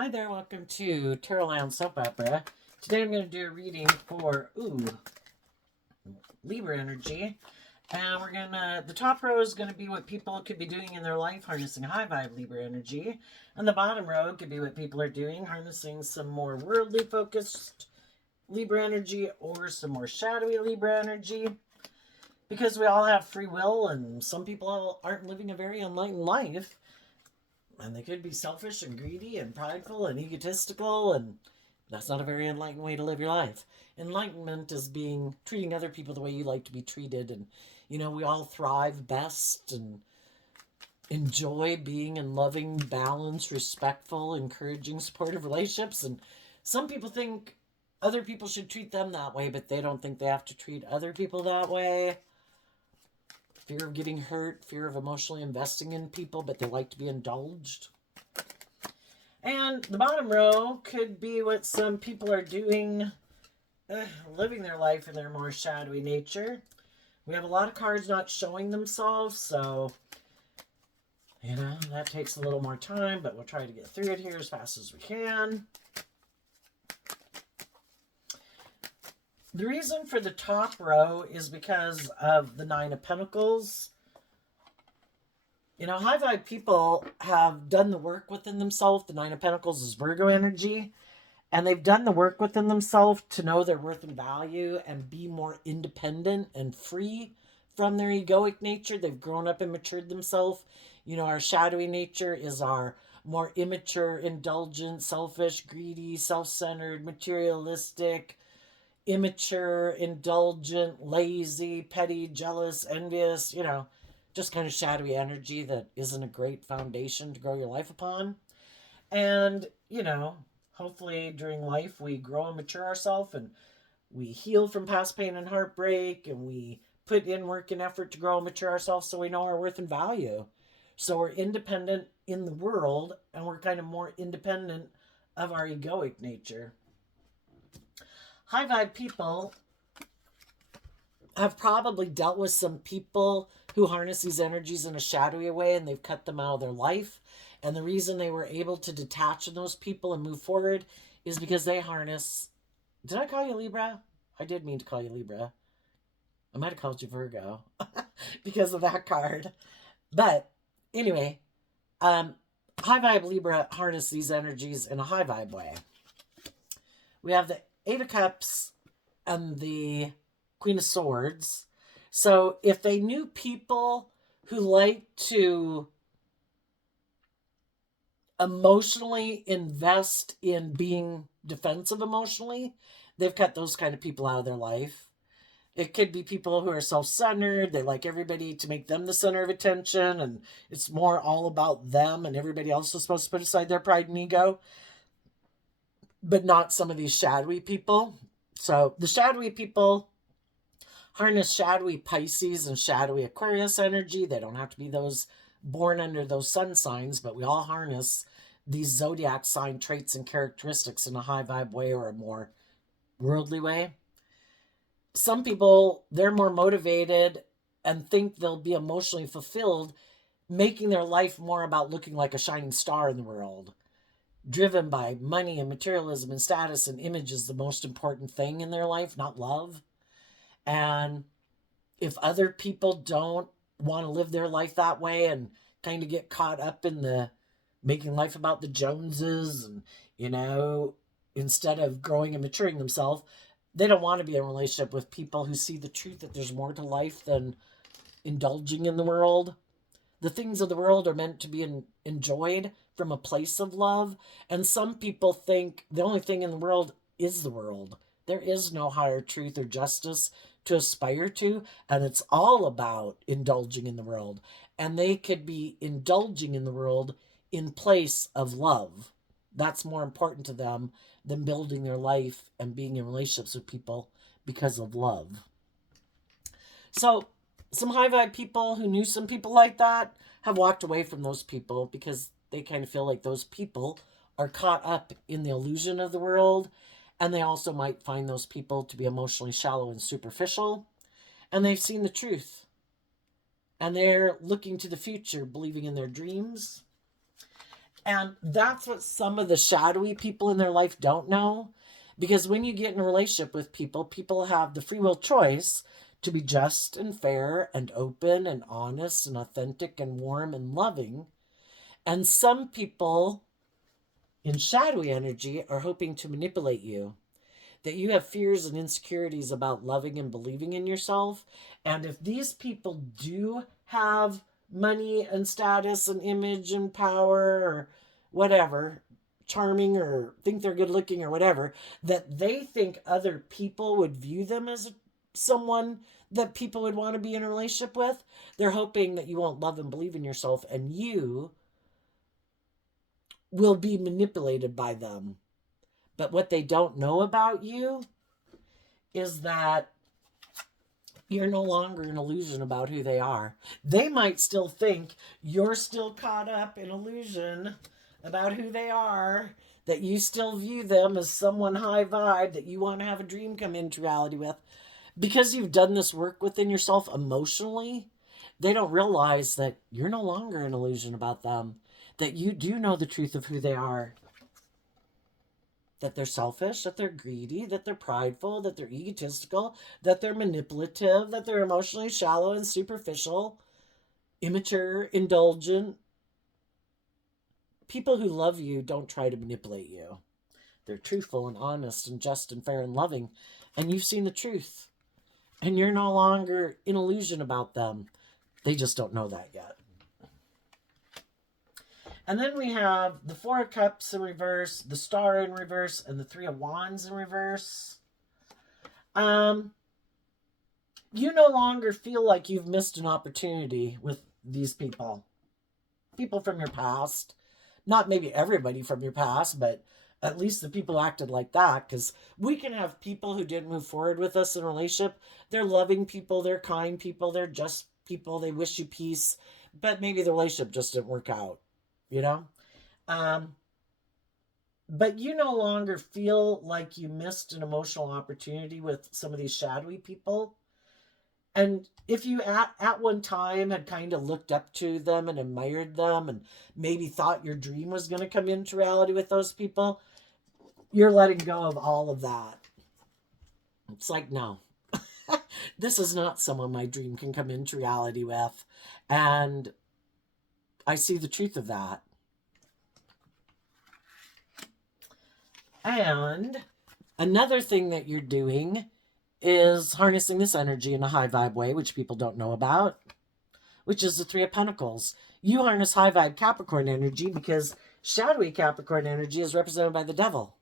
Hi there, welcome to Terrorland Soap Opera. Today I'm going to do a reading for, Libra energy. And the top row is going to be what people could be doing in their life, harnessing high vibe Libra energy. And the bottom row could be what people are doing, harnessing some more worldly focused Libra energy or some more shadowy Libra energy. Because we all have free will and some people aren't living a very enlightened life. And they could be selfish and greedy and prideful and egotistical, and that's not a very enlightened way to live your life. Enlightenment is treating other people the way you like to be treated, and we all thrive best and enjoy being in loving, balanced, respectful, encouraging, supportive relationships. And some people think other people should treat them that way, but they don't think they have to treat other people that way. Fear of getting hurt, fear of emotionally investing in people, but they like to be indulged. And the bottom row could be what some people are doing, living their life in their more shadowy nature. We have a lot of cards not showing themselves, so, that takes a little more time, but we'll try to get through it here as fast as we can. The reason for the top row is because of the Nine of Pentacles. High vibe people have done the work within themselves. The Nine of Pentacles is Virgo energy. And they've done the work within themselves to know their worth and value and be more independent and free from their egoic nature. They've grown up and matured themselves. Our shadowy nature is our more immature, indulgent, selfish, greedy, self-centered, materialistic, immature, indulgent, lazy, petty, jealous, envious, just kind of shadowy energy that isn't a great foundation to grow your life upon. And, hopefully during life we grow and mature ourselves and we heal from past pain and heartbreak, and we put in work and effort to grow and mature ourselves so we know our worth and value. So we're independent in the world, and we're kind of more independent of our egoic nature. High vibe people have probably dealt with some people who harness these energies in a shadowy way, and they've cut them out of their life. And the reason they were able to detach from those people and move forward is because they harness... Did I call you Libra? I did mean to call you Libra. I might have called you Virgo because of that card. But anyway, high vibe Libra harness these energies in a high vibe way. We have the Eight of Cups and the Queen of Swords. So if they knew people who like to emotionally invest in being defensive emotionally, they've cut those kind of people out of their life. It could be people who are self-centered. They like everybody to make them the center of attention, and it's more all about them, and everybody else is supposed to put aside their pride and ego. But not some of these shadowy people. So the shadowy people harness shadowy Pisces and shadowy Aquarius energy. They don't have to be those born under those sun signs, but we all harness these zodiac sign traits and characteristics in a high vibe way or a more worldly way. Some people, they're more motivated and think they'll be emotionally fulfilled, making their life more about looking like a shining star in the world. Driven by money and materialism and status and image is the most important thing in their life, not love. And if other people don't want to live their life that way and kind of get caught up in the making life about the Joneses and, instead of growing and maturing themselves, they don't want to be in a relationship with people who see the truth that there's more to life than indulging in the world. The things of the world are meant to be enjoyed from a place of love. And some people think the only thing in the world is the world. There is no higher truth or justice to aspire to. And it's all about indulging in the world. And they could be indulging in the world in place of love. That's more important to them than building their life and being in relationships with people because of love. So some high vibe people who knew some people like that have walked away from those people because they kind of feel like those people are caught up in the illusion of the world, and they also might find those people to be emotionally shallow and superficial, and they've seen the truth, and they're looking to the future, believing in their dreams. And that's what some of the shadowy people in their life don't know. Because when you get in a relationship with people, people have the free will choice to be just and fair and open and honest and authentic and warm and loving. And some people in shadowy energy are hoping to manipulate you, that you have fears and insecurities about loving and believing in yourself. And if these people do have money and status and image and power or whatever, charming or think they're good looking or whatever, that they think other people would view them as someone that people would want to be in a relationship with, they're hoping that you won't love and believe in yourself and you will be manipulated by them. But what they don't know about you is that you're no longer an illusion about who they are. They might still think you're still caught up in illusion about who they are, that you still view them as someone high vibe that you want to have a dream come into reality with. Because you've done this work within yourself emotionally, they don't realize that you're no longer an illusion about them, that you do know the truth of who they are, that they're selfish, that they're greedy, that they're prideful, that they're egotistical, that they're manipulative, that they're emotionally shallow and superficial, immature, indulgent. People who love you don't try to manipulate you. They're truthful and honest and just and fair and loving. And you've seen the truth. And you're no longer in illusion about them. They just don't know that yet. And then we have the Four of Cups in reverse, the Star in reverse, and the Three of Wands in reverse. You no longer feel like you've missed an opportunity with these people. People from your past. Not maybe everybody from your past, but at least the people who acted like that. Because we can have people who didn't move forward with us in a relationship. They're loving people, they're kind people, they're just people, they wish you peace. But maybe the relationship just didn't work out, you know? But you no longer feel like you missed an emotional opportunity with some of these shadowy people. And if you at one time had kind of looked up to them and admired them and maybe thought your dream was going to come into reality with those people, you're letting go of all of that. It's like, no, this is not someone my dream can come into reality with. And I see the truth of that. And another thing that you're doing is harnessing this energy in a high vibe way, which people don't know about, which is the Three of Pentacles. You harness high vibe Capricorn energy because shadowy Capricorn energy is represented by the devil.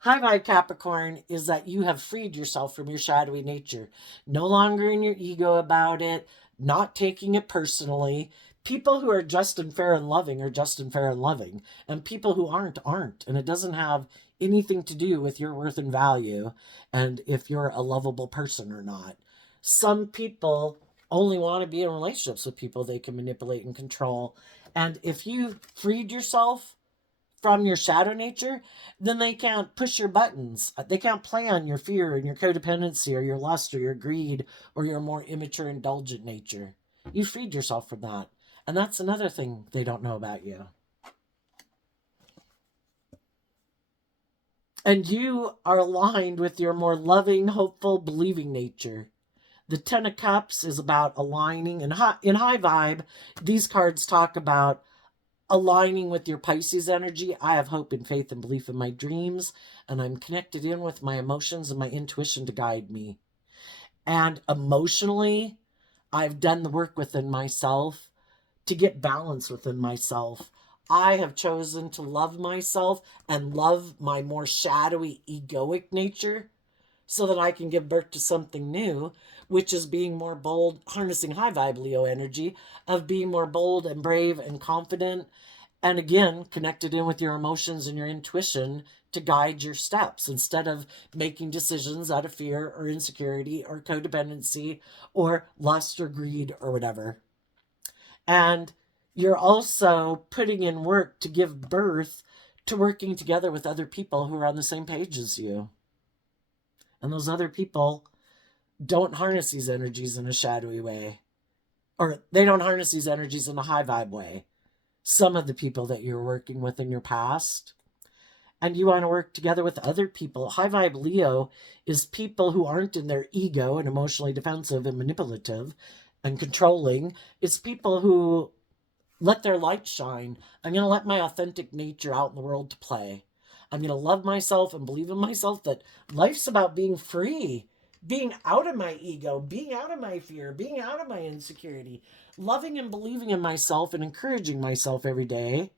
High vibe Capricorn is that you have freed yourself from your shadowy nature, no longer in your ego about it, not taking it personally. People who are just and fair and loving are just and fair and loving, and people who aren't. And it doesn't have anything to do with your worth and value and if you're a lovable person or not. Some people only want to be in relationships with people they can manipulate and control. And if you freed yourself from your shadow nature, then they can't push your buttons. They can't play on your fear and your codependency or your lust or your greed or your more immature, indulgent nature. You freed yourself from that. And that's another thing they don't know about you. And you are aligned with your more loving, hopeful, believing nature. The Ten of Cups is about aligning. In high vibe, these cards talk about aligning with your Pisces energy. I have hope and faith and belief in my dreams, and I'm connected in with my emotions and my intuition to guide me. And emotionally, I've done the work within myself to get balance within myself. I have chosen to love myself and love my more shadowy, egoic nature so that I can give birth to something new, which is being more bold, harnessing high vibe Leo energy of being more bold and brave and confident. And again, connected in with your emotions and your intuition to guide your steps instead of making decisions out of fear or insecurity or codependency or lust or greed or whatever. And you're also putting in work to give birth to working together with other people who are on the same page as you. And those other people don't harness these energies in a shadowy way. Or they don't harness these energies in a high vibe way. some of the people that you're working with in your past. And you want to work together with other people. High vibe Leo is people who aren't in their ego and emotionally defensive and manipulative and controlling. It's people who let their light shine. I'm going to let my authentic nature out in the world to play. I'm going to love myself and believe in myself that life's about being free, being out of my ego, being out of my fear, being out of my insecurity, loving and believing in myself and encouraging myself every day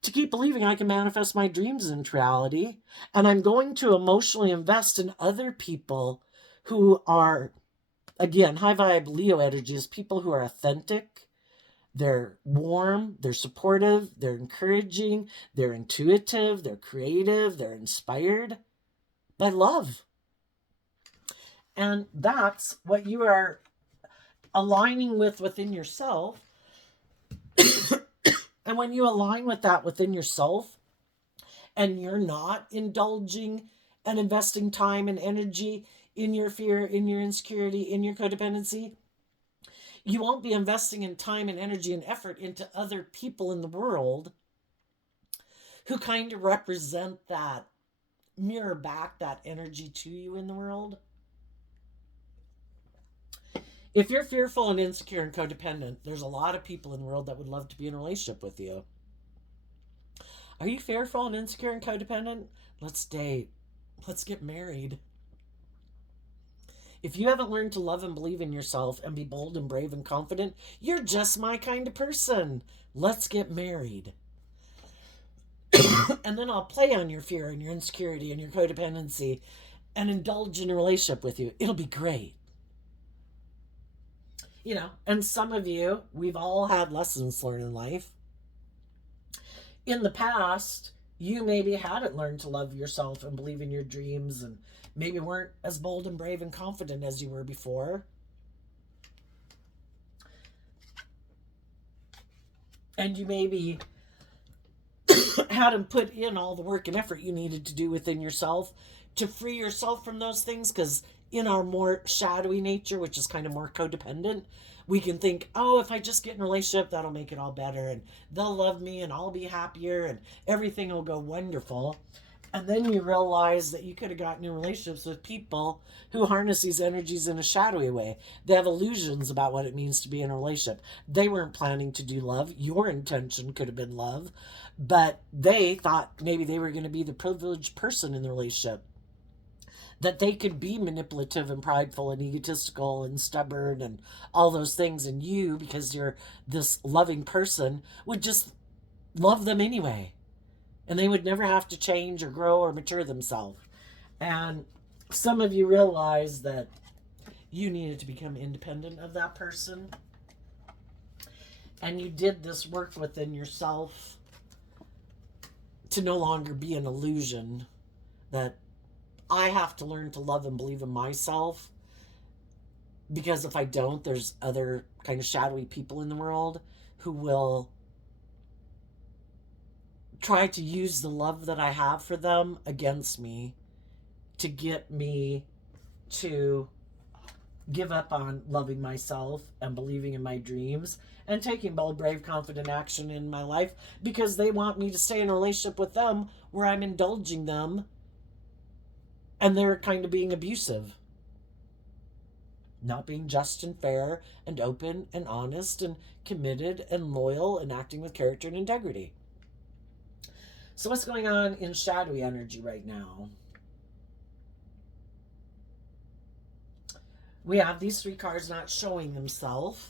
to keep believing I can manifest my dreams into reality. And I'm going to emotionally invest in other people who are, again, high vibe Leo energy is people who are authentic, they're warm, they're supportive, they're encouraging, they're intuitive, they're creative, they're inspired by love. And that's what you are aligning with within yourself. And when you align with that within yourself and you're not indulging and investing time and energy in your fear, in your insecurity, in your codependency, you won't be investing in time and energy and effort into other people in the world who kind of represent that, mirror back that energy to you in the world. If you're fearful and insecure and codependent, there's a lot of people in the world that would love to be in a relationship with you. Are you fearful and insecure and codependent? Let's date. Let's get married. If you haven't learned to love and believe in yourself and be bold and brave and confident, you're just my kind of person. Let's get married. And then I'll play on your fear and your insecurity and your codependency and indulge in a relationship with you. It'll be great. You know, and some of you, we've all had lessons learned in life. In the past, you maybe hadn't learned to love yourself and believe in your dreams and maybe weren't as bold and brave and confident as you were before. And you maybe hadn't put in all the work and effort you needed to do within yourself to free yourself from those things, because in our more shadowy nature, which is kind of more codependent, we can think, oh, if I just get in a relationship, that'll make it all better and they'll love me and I'll be happier and everything will go wonderful. And then you realize that you could have gotten in relationships with people who harness these energies in a shadowy way. They have illusions about what it means to be in a relationship. They weren't planning to do love. Your intention could have been love, but they thought maybe they were going to be the privileged person in the relationship, that they could be manipulative and prideful and egotistical and stubborn and all those things. And you, because you're this loving person, would just love them anyway. And they would never have to change or grow or mature themselves. And some of you realize that you needed to become independent of that person. And you did this work within yourself to no longer be an illusion that I have to learn to love and believe in myself, because if I don't, there's other kind of shadowy people in the world who will try to use the love that I have for them against me to get me to give up on loving myself and believing in my dreams and taking bold, brave, confident action in my life, because they want me to stay in a relationship with them where I'm indulging them and they're kind of being abusive. Not being just and fair and open and honest and committed and loyal and acting with character and integrity. So what's going on in shadowy energy right now? We have these three cards not showing themselves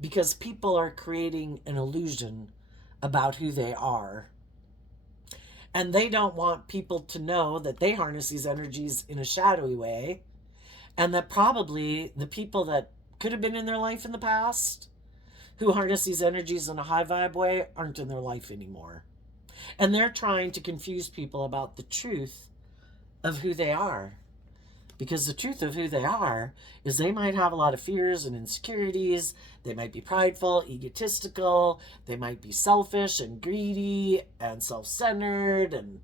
because people are creating an illusion about who they are. And they don't want people to know that they harness these energies in a shadowy way, and that probably the people that could have been in their life in the past who harness these energies in a high vibe way aren't in their life anymore. And they're trying to confuse people about the truth of who they are. Because the truth of who they are is they might have a lot of fears and insecurities. They might be prideful, egotistical. They might be selfish and greedy and self-centered and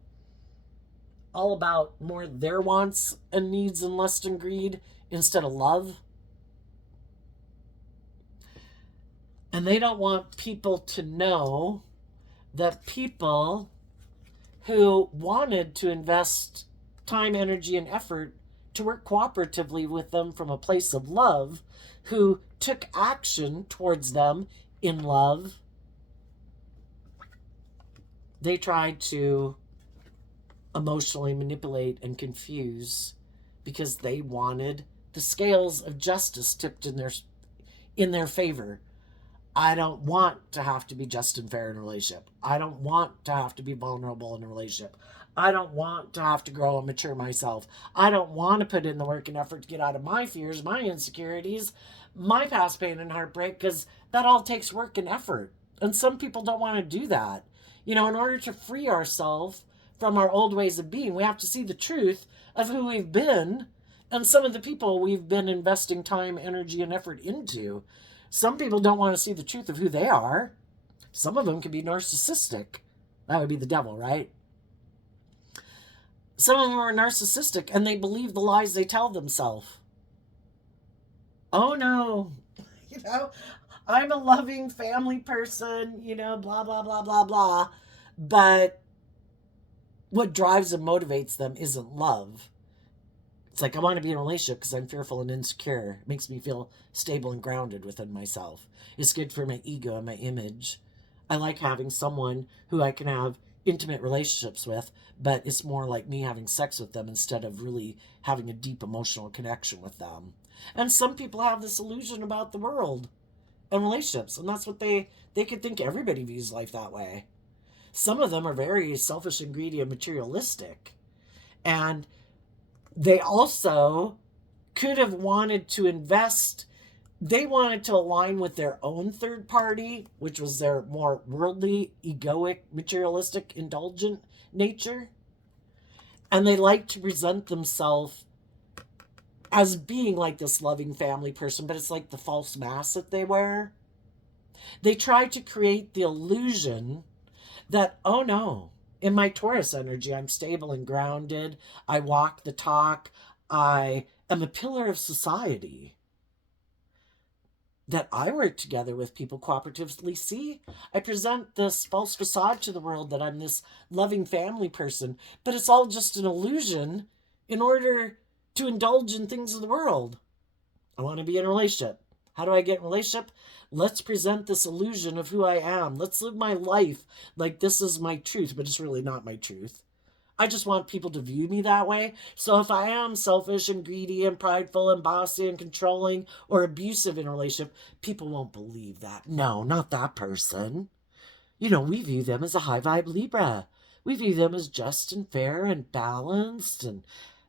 all about more their wants and needs and lust and greed instead of love. And they don't want people to know that people who wanted to invest time, energy, and effort to work cooperatively with them from a place of love, who took action towards them in love, they tried to emotionally manipulate and confuse because they wanted the scales of justice tipped in their favor. I don't want to have to be just and fair in a relationship. I don't want to have to be vulnerable in a relationship. I don't want to have to grow and mature myself. I don't want to put in the work and effort to get out of my fears, my insecurities, my past pain and heartbreak, because that all takes work and effort. And some people don't want to do that. In order to free ourselves from our old ways of being, we have to see the truth of who we've been and some of the people we've been investing time, energy, and effort into. Some people don't want to see the truth of who they are. Some of them can be narcissistic. That would be the devil, right? Some of them are narcissistic and they believe the lies they tell themselves. Oh no, I'm a loving family person, blah, blah, blah, blah, blah. But what drives and motivates them isn't love. It's like, I want to be in a relationship because I'm fearful and insecure. It makes me feel stable and grounded within myself. It's good for my ego and my image. I like having someone who I can have intimate relationships with, but it's more like me having sex with them instead of really having a deep emotional connection with them. And some people have this illusion about the world and relationships, and that's what they could think everybody views life that way. Some of them are very selfish and greedy and materialistic. And they also could have wanted to invest. They wanted to align with their own third party, which was their more worldly, egoic, materialistic, indulgent nature. And they like to present themselves as being like this loving family person, but it's like the false mask that they wear. They try to create the illusion that, oh no, in my Taurus energy, I'm stable and grounded. I walk the talk. I am a pillar of society. That I work together with people cooperatively. See, I present this false facade to the world that I'm this loving family person, but it's all just an illusion in order to indulge in things of the world. I want to be in a relationship. How do I get in a relationship? Let's present this illusion of who I am. Let's live my life like this is my truth, but it's really not my truth. I just want people to view me that way. So if I am selfish and greedy and prideful and bossy and controlling or abusive in a relationship, people won't believe that. No, not that person. We view them as a high vibe Libra. We view them as just and fair and balanced. And,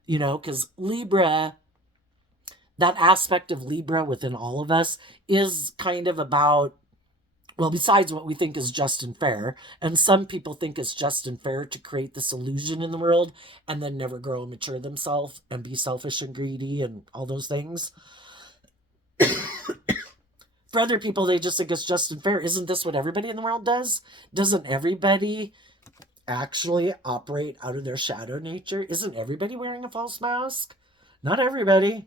because Libra, that aspect of Libra within all of us is kind of about, well, besides what we think is just and fair, and some people think it's just and fair to create this illusion in the world and then never grow and mature themselves and be selfish and greedy and all those things. For other people, they just think it's just and fair. Isn't this what everybody in the world does? Doesn't everybody actually operate out of their shadow nature? Isn't everybody wearing a false mask? Not everybody.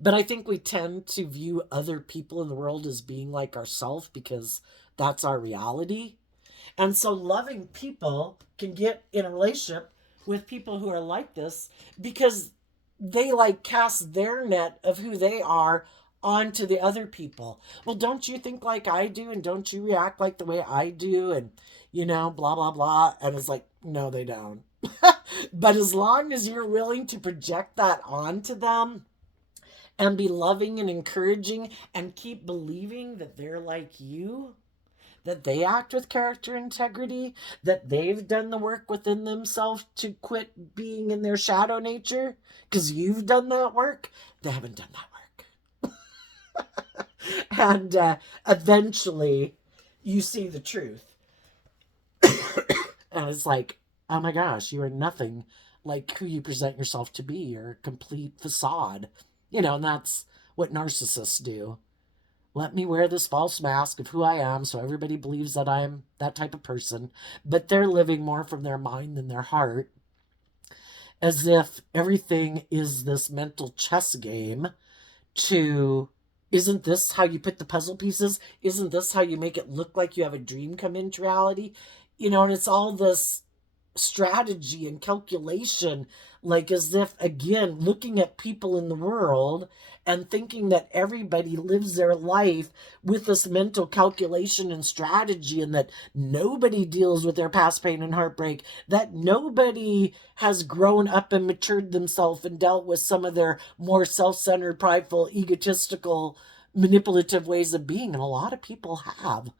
But I think we tend to view other people in the world as being like ourselves because that's our reality. And so loving people can get in a relationship with people who are like this because they like cast their net of who they are onto the other people. Well, don't you think like I do? And don't you react like the way I do? And, blah, blah, blah. And it's like, no, they don't. But as long as you're willing to project that onto them, and be loving and encouraging and keep believing that they're like you, that they act with character integrity, that they've done the work within themselves to quit being in their shadow nature because you've done that work. They haven't done that work. And eventually you see the truth. And it's like, oh my gosh, you are nothing like who you present yourself to be. You're a complete facade. And that's what narcissists do. Let me wear this false mask of who I am so everybody believes that I'm that type of person. But they're living more from their mind than their heart, as if everything is this mental chess game to Isn't this how you put the puzzle pieces? Isn't this how you make it look like you have a dream come into reality? And it's all this strategy and calculation, like as if, again, looking at people in the world and thinking that everybody lives their life with this mental calculation and strategy, and that nobody deals with their past pain and heartbreak, that nobody has grown up and matured themselves and dealt with some of their more self-centered, prideful, egotistical, manipulative ways of being. And a lot of people have.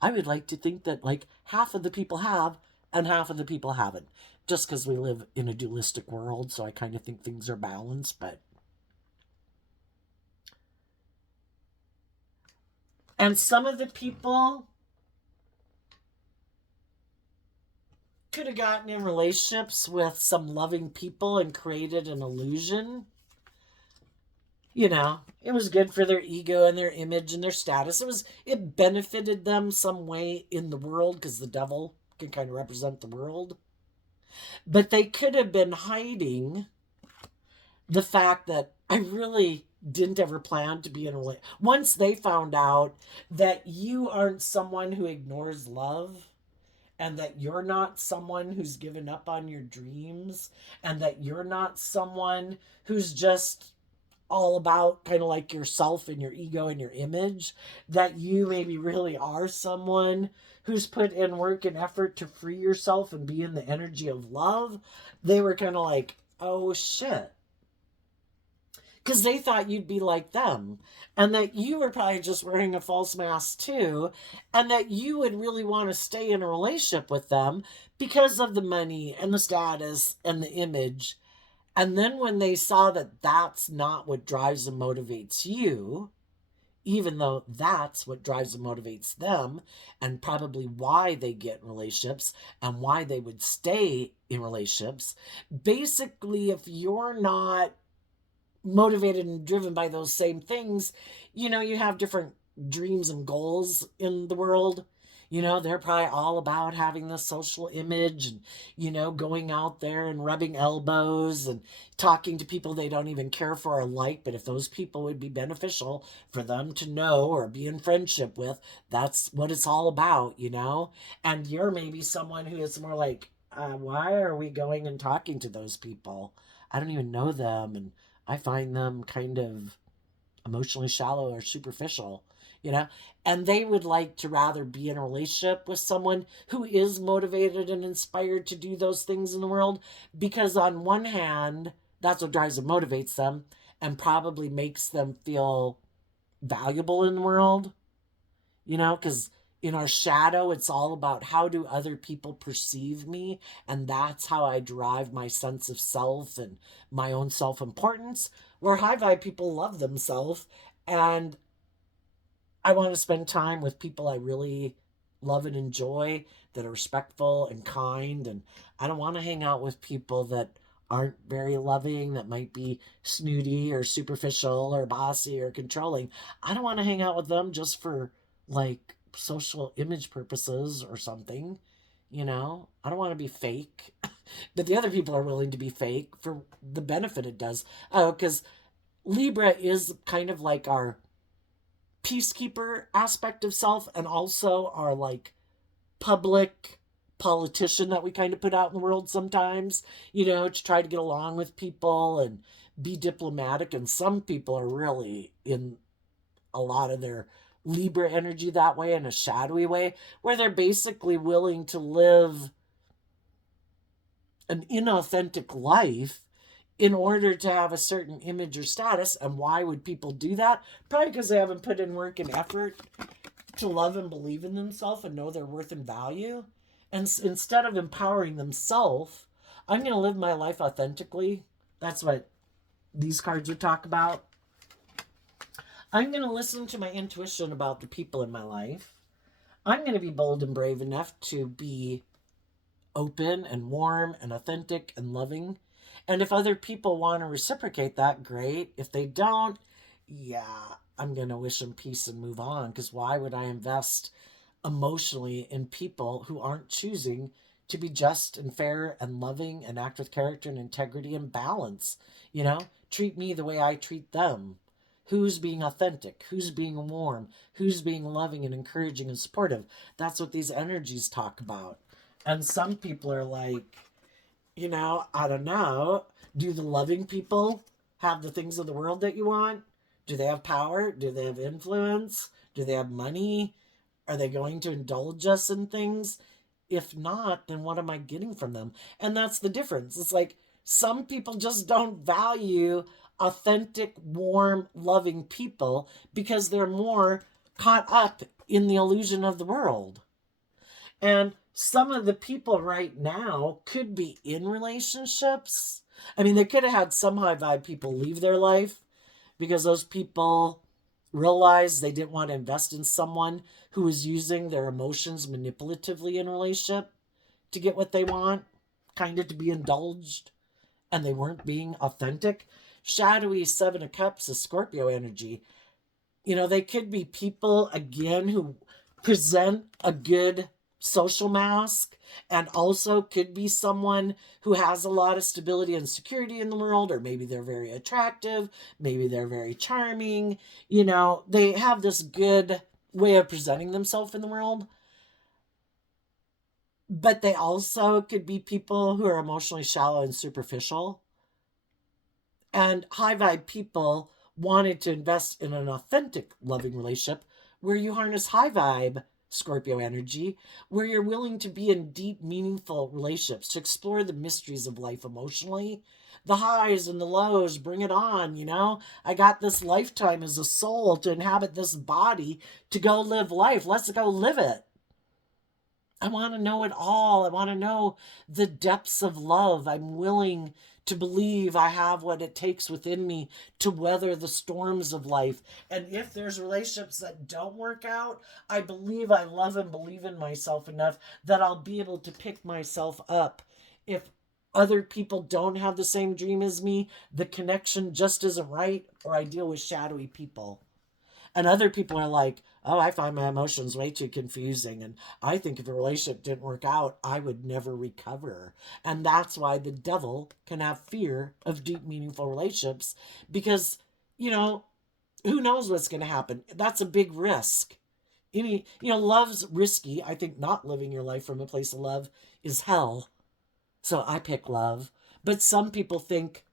I would like to think that like half of the people have and half of the people haven't, just because we live in a dualistic world. So I kind of think things are balanced. But and some of the people could have gotten in relationships with some loving people and created an illusion. It was good for their ego and their image and their status. It benefited them some way in the world, because the devil can kind of represent the world. But they could have been hiding the fact that I really didn't ever plan to be in a relationship. Once they found out that you aren't someone who ignores love, and that you're not someone who's given up on your dreams, and that you're not someone who's just all about kind of like yourself and your ego and your image, that you maybe really are someone who's put in work and effort to free yourself and be in the energy of love, they were kind of like, oh shit. Because they thought you'd be like them, and that you were probably just wearing a false mask too, and that you would really want to stay in a relationship with them because of the money and the status and the image. And then when they saw that that's not what drives and motivates you, even though that's what drives and motivates them, and probably why they get in relationships and why they would stay in relationships, basically, if you're not motivated and driven by those same things, you have different dreams and goals in the world. They're probably all about having the social image and, going out there and rubbing elbows and talking to people they don't even care for or like. But if those people would be beneficial for them to know or be in friendship with, that's what it's all about. And you're maybe someone who is more like, why are we going and talking to those people? I don't even know them. And I find them kind of emotionally shallow or superficial, you know? And they would like to rather be in a relationship with someone who is motivated and inspired to do those things in the world, because on one hand, that's what drives and motivates them and probably makes them feel valuable in the world, because in our shadow, it's all about how do other people perceive me, and that's how I derive my sense of self and my own self-importance. Where high vibe people love themselves, and I want to spend time with people I really love and enjoy, that are respectful and kind, and I don't want to hang out with people that aren't very loving, that might be snooty or superficial or bossy or controlling. I don't want to hang out with them just for like social image purposes or something. I don't want to be fake. But the other people are willing to be fake for the benefit it does. Oh, because Libra is kind of like our peacekeeper aspect of self, and also our like public politician that we kind of put out in the world sometimes, to try to get along with people and be diplomatic. And some people are really in a lot of their Libra energy that way, in a shadowy way, where they're basically willing to live an inauthentic life in order to have a certain image or status. And why would people do that? Probably because they haven't put in work and effort to love and believe in themselves and know their worth and value. And instead of empowering themselves, I'm going to live my life authentically. That's what these cards would talk about. I'm going to listen to my intuition about the people in my life. I'm going to be bold and brave enough to be open and warm and authentic and loving. And if other people want to reciprocate that, great. If they don't, yeah, I'm going to wish them peace and move on. Because why would I invest emotionally in people who aren't choosing to be just and fair and loving and act with character and integrity and balance? Treat me the way I treat them. Who's being authentic? Who's being warm? Who's being loving and encouraging and supportive? That's what these energies talk about. And some people are like, I don't know. Do the loving people have the things of the world that you want? Do they have power? Do they have influence? Do they have money? Are they going to indulge us in things? If not, then what am I getting from them? And that's the difference. It's like some people just don't value authentic, warm, loving people because they're more caught up in the illusion of the world. And some of the people right now could be in relationships. I mean, they could have had some high vibe people leave their life because those people realized they didn't want to invest in someone who was using their emotions manipulatively in a relationship to get what they want, kind of to be indulged, and they weren't being authentic. Shadowy Seven of Cups is Scorpio energy. They could be people, again, who present a good social mask and also could be someone who has a lot of stability and security in the world, or maybe they're very attractive, maybe they're very charming. They have this good way of presenting themselves in the world. But they also could be people who are emotionally shallow and superficial. And high vibe people wanted to invest in an authentic, loving relationship where you harness high vibe Scorpio energy, where you're willing to be in deep, meaningful relationships, to explore the mysteries of life emotionally. The highs and the lows, bring it on, I got this lifetime as a soul to inhabit this body to go live life. Let's go live it. I want to know it all. I want to know the depths of love. I'm willing to believe I have what it takes within me to weather the storms of life. And if there's relationships that don't work out, I believe I love and believe in myself enough that I'll be able to pick myself up. If other people don't have the same dream as me, the connection just isn't right, or I deal with shadowy people. And other people are like, oh, I find my emotions way too confusing. And I think if a relationship didn't work out, I would never recover. And that's why the devil can have fear of deep, meaningful relationships because, who knows what's going to happen? That's a big risk. Love's risky. I think not living your life from a place of love is hell. So I pick love. But some people think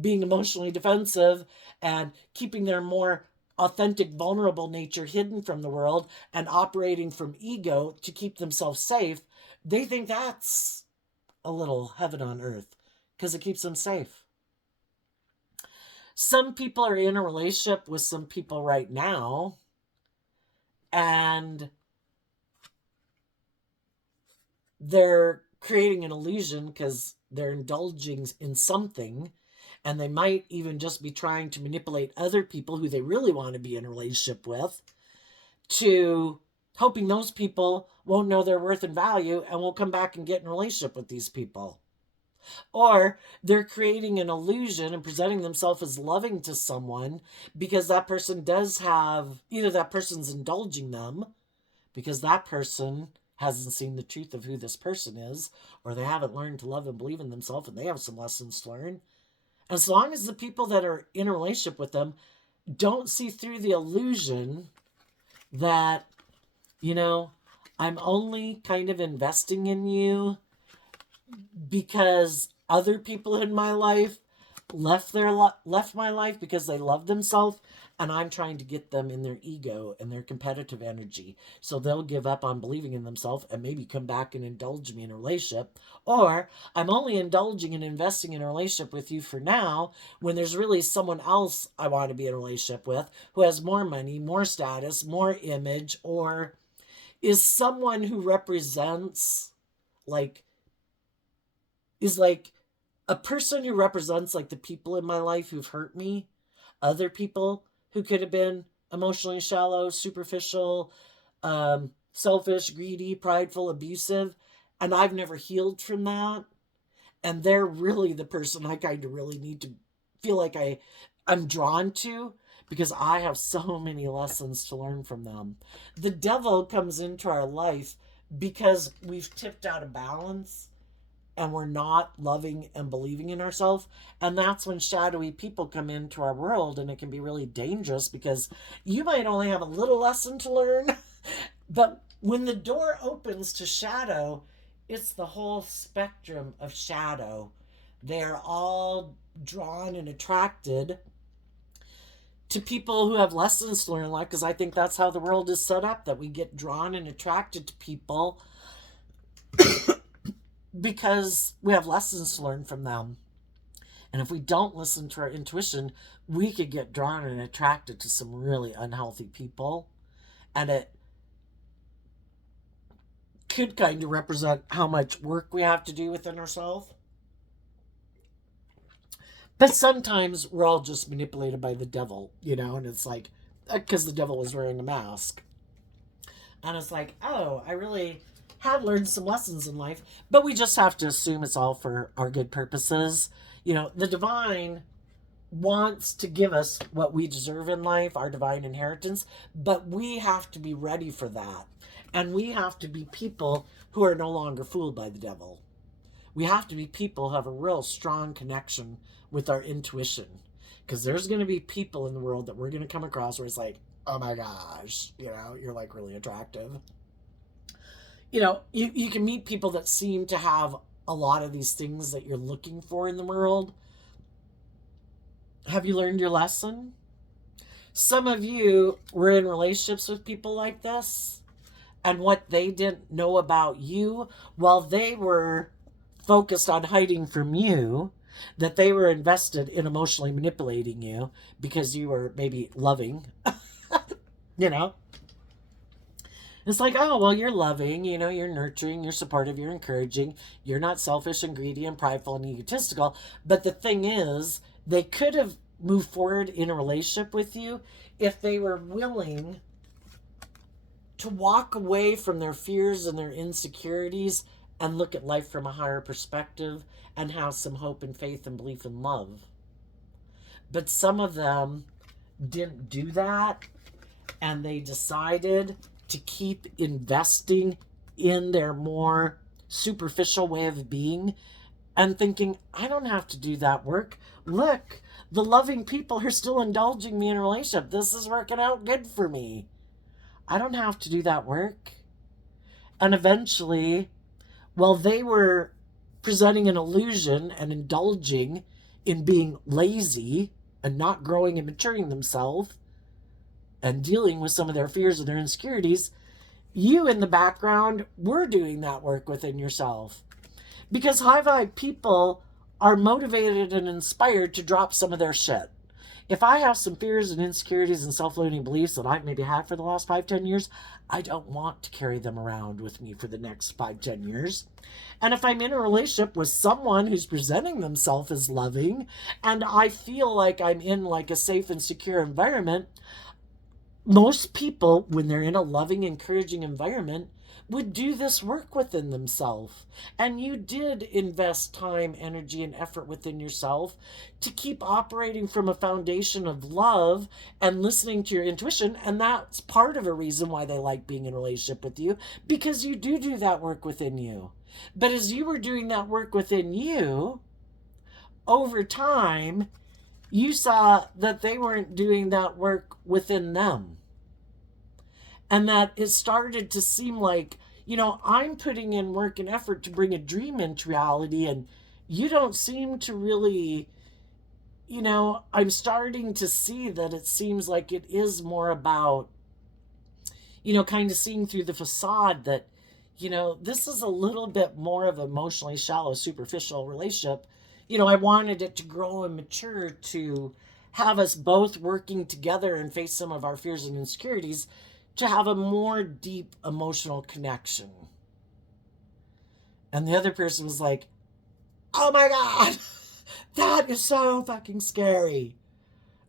being emotionally defensive and keeping their more authentic, vulnerable nature hidden from the world and operating from ego to keep themselves safe, they think that's a little heaven on earth because it keeps them safe. Some people are in a relationship with some people right now, and they're creating an illusion because they're indulging in something. And they might even just be trying to manipulate other people who they really want to be in a relationship with, to hoping those people won't know their worth and value and will come back and get in a relationship with these people. Or they're creating an illusion and presenting themselves as loving to someone because that person does have, either that person's indulging them because that person hasn't seen the truth of who this person is, or they haven't learned to love and believe in themselves and they have some lessons to learn. As long as the people that are in a relationship with them don't see through the illusion that, I'm only kind of investing in you because other people in my life left my life because they love themselves, and I'm trying to get them in their ego and their competitive energy so they'll give up on believing in themselves and maybe come back and indulge me in a relationship. Or I'm only indulging and investing in a relationship with you for now when there's really someone else I want to be in a relationship with who has more money, more status, more image, or is someone who represents is a person who represents the people in my life who've hurt me, other people who could have been emotionally shallow, superficial, selfish, greedy, prideful, abusive, and I've never healed from that. And they're really the person I kind of really need to feel like I'm drawn to because I have so many lessons to learn from them. The devil comes into our life because we've tipped out of balance and we're not loving and believing in ourselves. And that's when shadowy people come into our world, and it can be really dangerous because you might only have a little lesson to learn. But when the door opens to shadow, it's the whole spectrum of shadow. They're all drawn and attracted to people who have lessons to learn in life, because I think that's how the world is set up, that we get drawn and attracted to people because we have lessons to learn from them. And if we don't listen to our intuition, we could get drawn and attracted to some really unhealthy people. And it could kind of represent how much work we have to do within ourselves. But sometimes we're all just manipulated by the devil, and it's like, because the devil is wearing a mask. And it's like, oh, I really have learned some lessons in life, but we just have to assume it's all for our good purposes. The divine wants to give us what we deserve in life, our divine inheritance, but we have to be ready for that. And we have to be people who are no longer fooled by the devil. We have to be people who have a real strong connection with our intuition. Because there's going to be people in the world that we're going to come across where it's like, oh my gosh, you're like really attractive. You can meet people that seem to have a lot of these things that you're looking for in the world. Have you learned your lesson? Some of you were in relationships with people like this, and what they didn't know about you, while they were focused on hiding from you, that they were invested in emotionally manipulating you because you were maybe loving. It's like, oh, well, you're loving, you're nurturing, you're supportive, you're encouraging, you're not selfish and greedy and prideful and egotistical. But the thing is, they could have moved forward in a relationship with you if they were willing to walk away from their fears and their insecurities and look at life from a higher perspective and have some hope and faith and belief and love. But some of them didn't do that, and they decided to keep investing in their more superficial way of being and thinking, I don't have to do that work. Look, the loving people are still indulging me in a relationship. This is working out good for me. I don't have to do that work. And eventually, while they were presenting an illusion and indulging in being lazy and not growing and maturing themselves and dealing with some of their fears and their insecurities, you in the background were doing that work within yourself. Because high vibe people are motivated and inspired to drop some of their shit. If I have some fears and insecurities and self-limiting beliefs that I've maybe had for the last 5-10 years, I don't want to carry them around with me for the next 5-10 years. And if I'm in a relationship with someone who's presenting themselves as loving, and I feel like I'm in like a safe and secure environment, most people, when they're in a loving, encouraging environment, would do this work within themselves. And you did invest time, energy, and effort within yourself to keep operating from a foundation of love and listening to your intuition. And that's part of a reason why they like being in a relationship with you, because you do that work within you. But as you were doing that work within you, over time, you saw that they weren't doing that work within them. And that it started to seem like, I'm putting in work and effort to bring a dream into reality, and you don't seem to really, I'm starting to see that it seems like it is more about, kind of seeing through the facade that, this is a little bit more of an emotionally shallow, superficial relationship. I wanted it to grow and mature to have us both working together and face some of our fears and insecurities to have a more deep emotional connection. And the other person was like, oh my God, that is so fucking scary.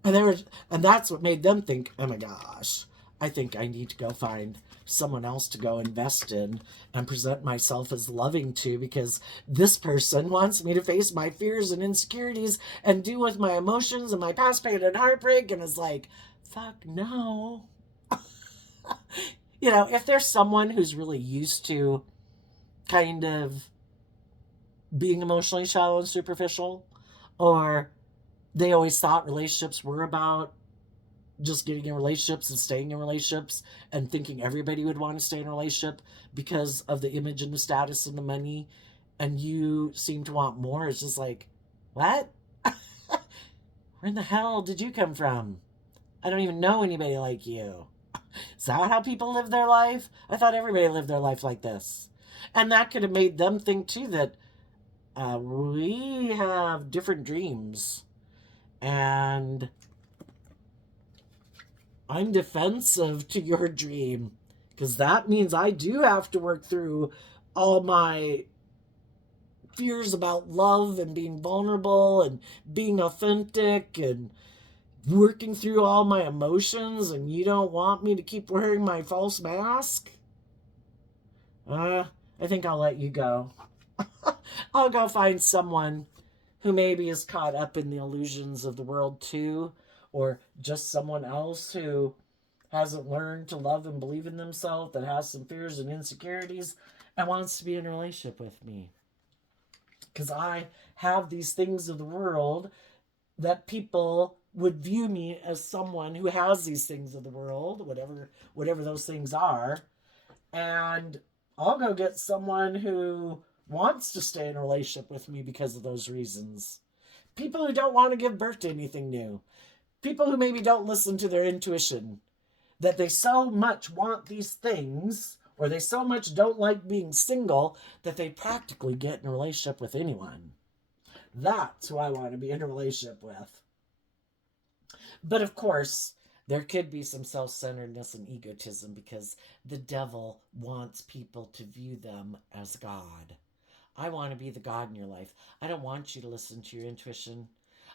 And that's what made them think, oh my gosh, I think I need to go find someone else to go invest in and present myself as loving to, because this person wants me to face my fears and insecurities and deal with my emotions and my past pain and heartbreak. And it's like, fuck no. If there's someone who's really used to kind of being emotionally shallow and superficial, or they always thought relationships were about just getting in relationships and staying in relationships and thinking everybody would want to stay in a relationship because of the image and the status and the money, and you seem to want more. It's just like, what? Where in the hell did you come from? I don't even know anybody like you. Is that how people live their life? I thought everybody lived their life like this. And that could have made them think too that we have different dreams. And I'm defensive to your dream. Because that means I do have to work through all my fears about love and being vulnerable and being authentic and working through all my emotions, and you don't want me to keep wearing my false mask? I think I'll let you go. I'll go find someone who maybe is caught up in the illusions of the world too, or just someone else who hasn't learned to love and believe in themselves, that has some fears and insecurities, and wants to be in a relationship with me. Because I have these things of the world that people would view me as someone who has these things of the world, whatever those things are, and I'll go get someone who wants to stay in a relationship with me because of those reasons. People who don't want to give birth to anything new. People who maybe don't listen to their intuition. That they so much want these things, or they so much don't like being single, that they practically get in a relationship with anyone. That's who I want to be in a relationship with. But of course, there could be some self centeredness and egotism because the devil wants people to view them as God. I want to be the God in your life. I don't want you to listen to your intuition.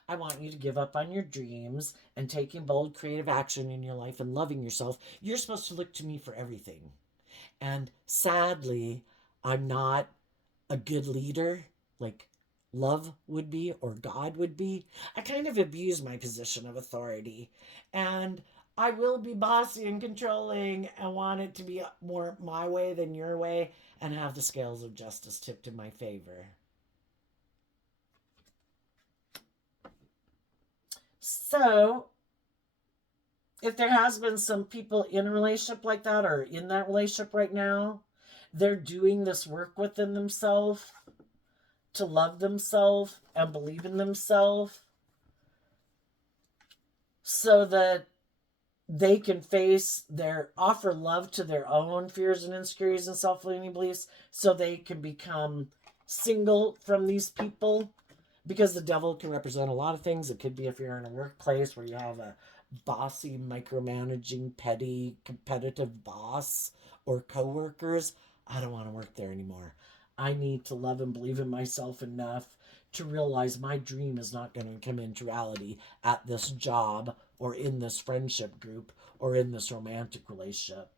I want you to give up on your dreams and taking bold, creative action in your life and loving yourself. You're supposed to look to me for everything. And sadly, I'm not a good leader like love would be or God would be. I kind of abuse my position of authority. And I will be bossy and controlling and want it to be more my way than your way and have the scales of justice tipped in my favor. So, if there has been some people in a relationship like that or in that relationship right now, they're doing this work within themselves to love themselves and believe in themselves so that they can offer love to their own fears and insecurities and self-limiting beliefs so they can become single from these people, because the devil can represent a lot of things. It could be if you're in a workplace where you have a bossy, micromanaging, petty, competitive boss or coworkers. I don't want to work there anymore. I need to love and believe in myself enough to realize my dream is not going to come into reality at this job or in this friendship group or in this romantic relationship.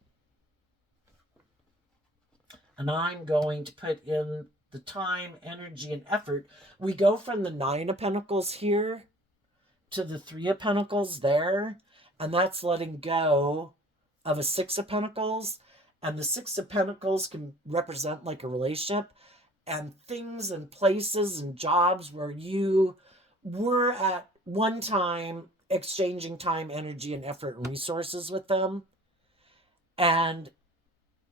And I'm going to put in the time, energy, and effort. We go from the Nine of Pentacles here to the Three of Pentacles there, and that's letting go of a Six of Pentacles. And the Six of Pentacles can represent like a relationship and things and places and jobs where you were at one time exchanging time, energy, and effort and resources with them. And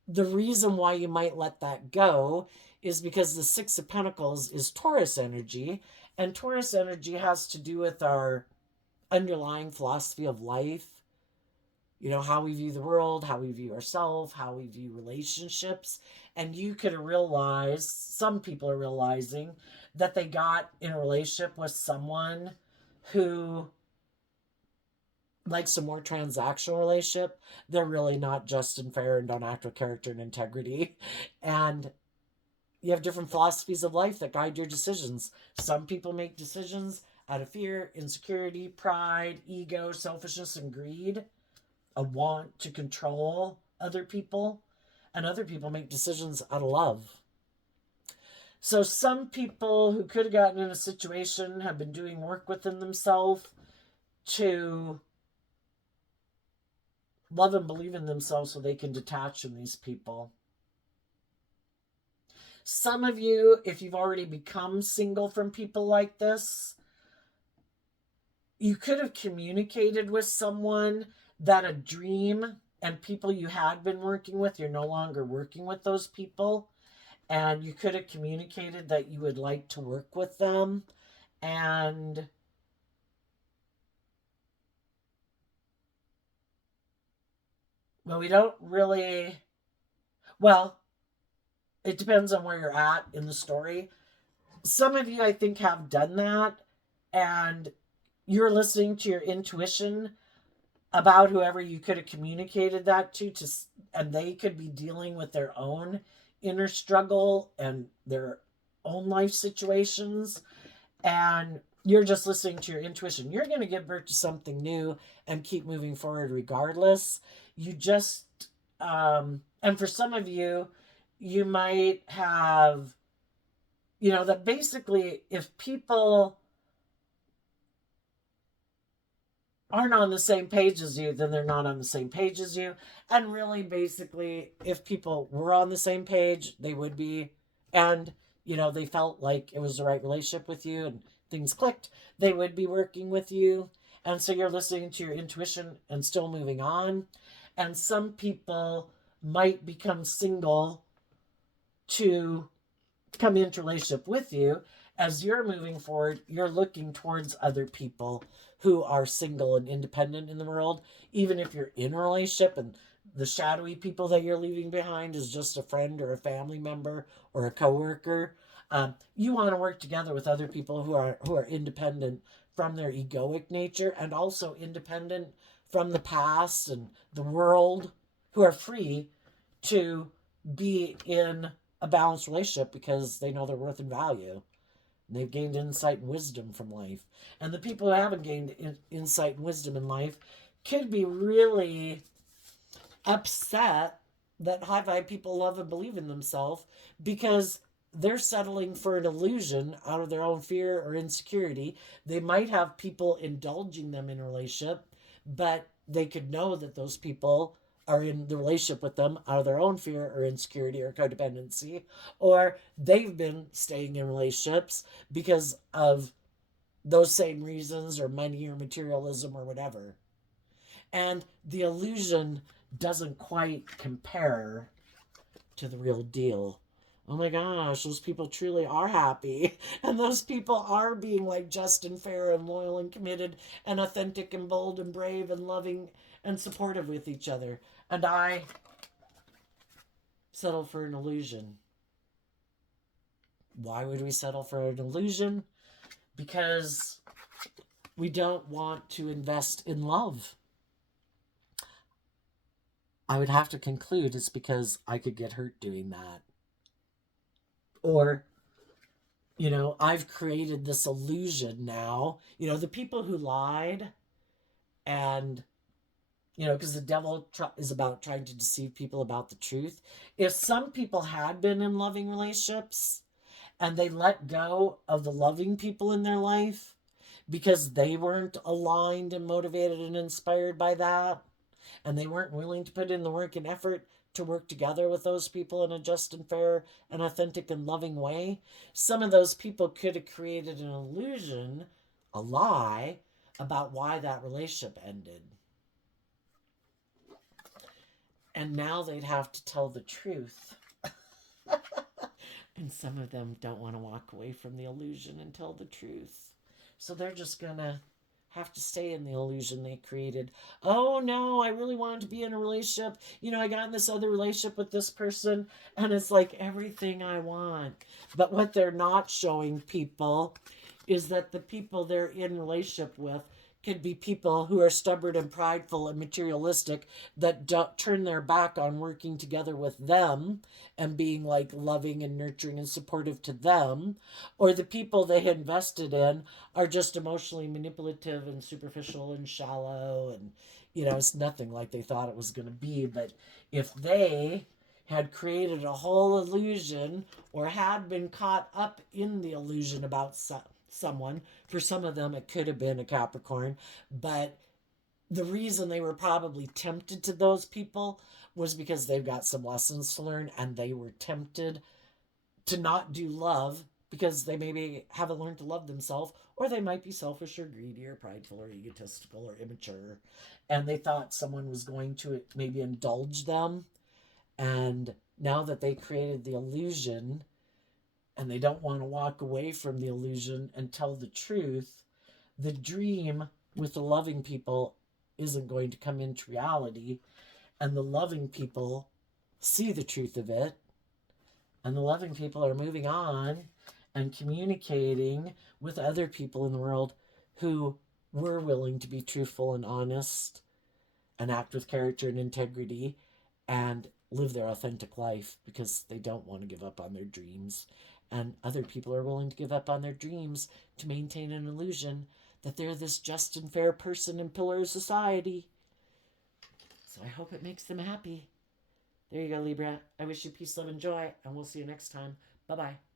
the reason why you might let that go is because the Six of Pentacles is Taurus energy, and Taurus energy has to do with our underlying philosophy of life, how we view the world, how we view ourselves, how we view relationships. And you could realize, some people are realizing, that they got in a relationship with someone who likes a more transactional relationship. They're really not just and fair and don't act with character and integrity. And you have different philosophies of life that guide your decisions. Some people make decisions out of fear, insecurity, pride, ego, selfishness, and greed, a want to control other people. And other people make decisions out of love. So some people who could have gotten in a situation have been doing work within themselves to love and believe in themselves so they can detach from these people. Some of you, if you've already become single from people like this, you could have communicated with someone that a dream and people you had been working with, you're no longer working with those people. And you could have communicated that you would like to work with them. And well, we don't really, well, it depends on where you're at in the story. Some of you, I think, have done that. And you're listening to your intuition about whoever you could have communicated that to, and they could be dealing with their own inner struggle and their own life situations, and you're just listening to your intuition. You're going to give birth to something new and keep moving forward regardless. You just and for some of you, you might have, that basically if people aren't on the same page as you, then they're not on the same page as you. And really, basically, if people were on the same page, they would be. And, they felt like it was the right relationship with you and things clicked, they would be working with you. And so you're listening to your intuition and still moving on. And some people might become single to come into relationship with you. As you're moving forward, you're looking towards other people who are single and independent in the world. Even if you're in a relationship and the shadowy people that you're leaving behind is just a friend or a family member or a coworker, you want to work together with other people who are independent from their egoic nature and also independent from the past and the world, who are free to be in a balanced relationship because they know their worth and value. And they've gained insight and wisdom from life. And the people who haven't gained insight and wisdom in life could be really upset that high vibe people love and believe in themselves because they're settling for an illusion out of their own fear or insecurity. They might have people indulging them in a relationship, but they could know that those people are in the relationship with them out of their own fear or insecurity or codependency, or they've been staying in relationships because of those same reasons or money or materialism or whatever. And the illusion doesn't quite compare to the real deal. Oh my gosh, those people truly are happy. And those people are being like just and fair and loyal and committed and authentic and bold and brave and loving and supportive with each other. And I settled for an illusion. Why would we settle for an illusion? Because we don't want to invest in love. I would have to conclude it's because I could get hurt doing that. Or, I've created this illusion now. The people who lied and, because the devil is about trying to deceive people about the truth. If some people had been in loving relationships and they let go of the loving people in their life because they weren't aligned and motivated and inspired by that, and they weren't willing to put in the work and effort to work together with those people in a just and fair and authentic and loving way, some of those people could have created an illusion, a lie, about why that relationship ended. And now they'd have to tell the truth. And some of them don't want to walk away from the illusion and tell the truth. So they're just going to have to stay in the illusion they created. Oh no, I really wanted to be in a relationship. I got in this other relationship with this person and it's like everything I want. But what they're not showing people is that the people they're in relationship with could be people who are stubborn and prideful and materialistic that don't turn their back on working together with them and being like loving and nurturing and supportive to them, or the people they invested in are just emotionally manipulative and superficial and shallow, and it's nothing like they thought it was going to be. But if they had created a whole illusion or had been caught up in the illusion about someone, for some of them it could have been a Capricorn, but the reason they were probably tempted to those people was because they've got some lessons to learn and they were tempted to not do love because they maybe haven't learned to love themselves, or they might be selfish or greedy or prideful or egotistical or immature, and they thought someone was going to maybe indulge them. And now that they created the illusion and they don't want to walk away from the illusion and tell the truth, the dream with the loving people isn't going to come into reality. And the loving people see the truth of it. And the loving people are moving on and communicating with other people in the world who were willing to be truthful and honest and act with character and integrity and live their authentic life because they don't want to give up on their dreams. And other people are willing to give up on their dreams to maintain an illusion that they're this just and fair person and pillar of society. So I hope it makes them happy. There you go, Libra. I wish you peace, love, and joy, and we'll see you next time. Bye-bye.